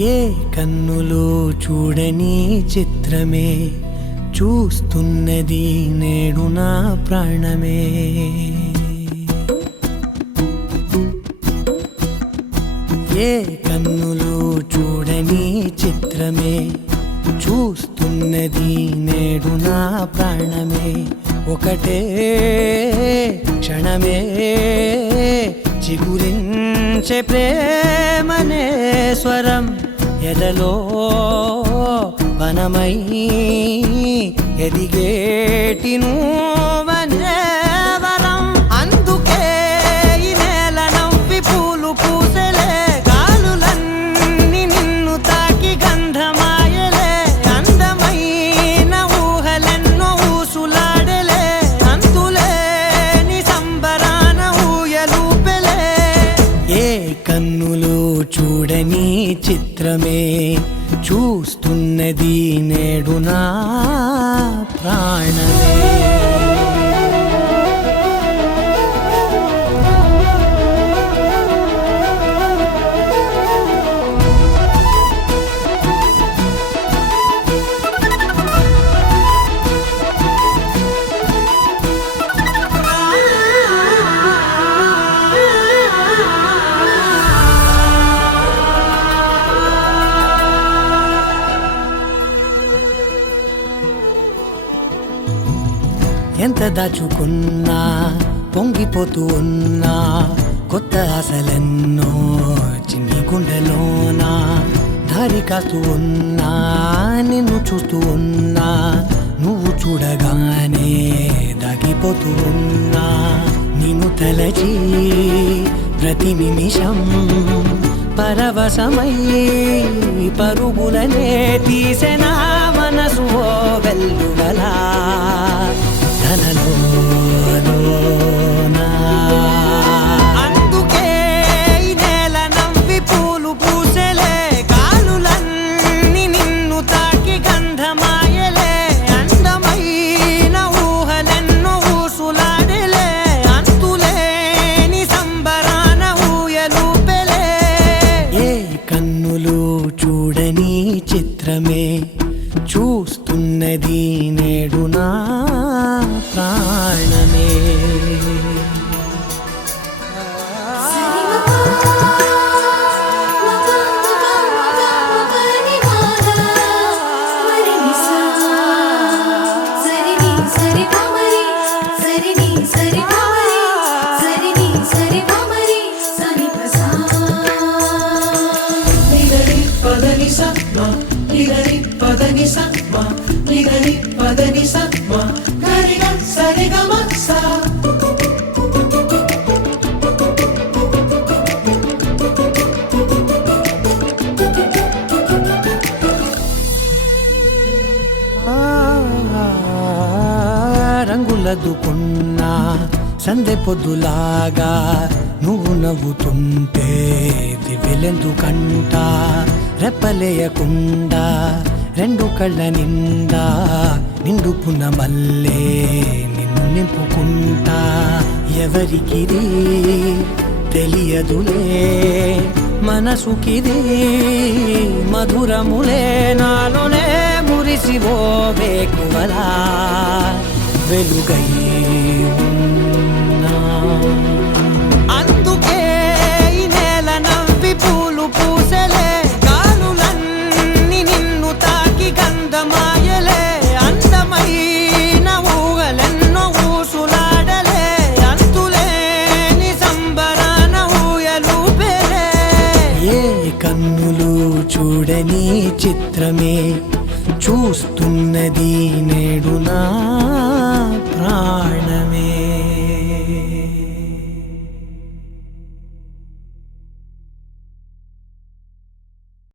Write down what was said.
ఏ కన్నులు చూడని చిత్రమే చూస్తున్నది నేడు నా ప్రాణమే. ఏ కన్నులు చూడని చిత్రమే చూస్తున్నది నేడు నా ప్రాణమే. ఒకటే క్షణమే చిగురించే ప్రేమనే స్వరం ఎదలో వనమై ఎదిగేటి నువ్వనే వరం. అందుకే ఈ నేల నవ్వి పూలు పూసెలే, గాలులన్నీ నిన్ను తాకి గంధమాయలే. అందమైన ఊహలెన్నో ఊసులాడలే, అంతులేని సంబరాన ఊయలూపెలే. ఏ కన్నులు చూడని చిత్రమే చూస్తున్నది నేడు నా ప్రాణమే. ఎంత దాచుకున్నా పొంగిపోతూ ఉన్నా, కొత్త ఆశలెన్నో చిన్ని గుండెలోనా. దారి కాస్తూ ఉన్నా, నిన్ను చూస్తూ ఉన్నా, నువ్వు చూడగానే దాగిపోతూ ఉన్నా. నిన్ను తలచి ప్రతి నిమిషం పరవశమై పరుగులనే తీసెనా మనసు ఓ వెల్లువలా. అందుకే ఈ నేల నవ్వి పూలు పూసెలే, గాలులన్నీ నిన్ను తాకి గంధమాయలే. అందమైన ఊహలెన్నో ఊసులాడలే, అంతులేని సంబరాన ఊయలూపెలే. ఏ కన్నులు చూడని చిత్రమే చూస్తున్నది నేడు నా ప్రాణమే. రంగులదుకున్నా సందె పొద్దులాగా నువ్వు నవ్వుతుంటే దివ్వెలెందుకంట. రెప్పలేయకుండా రెండు కళ్ళ నిండా నిండుకున్న మల్లే నిన్ను నింపుకుంటా. ఎవరికిది తెలియదులే మనసుకిది మధురములే, నాలోనే మురిసివో వేకువలా వెలుగై ఉన్నా. అందుకే ఈ నేల నవ్వి పూలు పూసెలే, గాలులన్నీ నిన్ను తాకి గంధమాయలే. అందమైన ఊహలెన్నో ఊసులాడలే, అంతులేని సంబరాన ఊయలూపెలే. ఏ కన్నులు చూడని చిత్రమే చూస్తున్నది నేడు నా ప్రాణ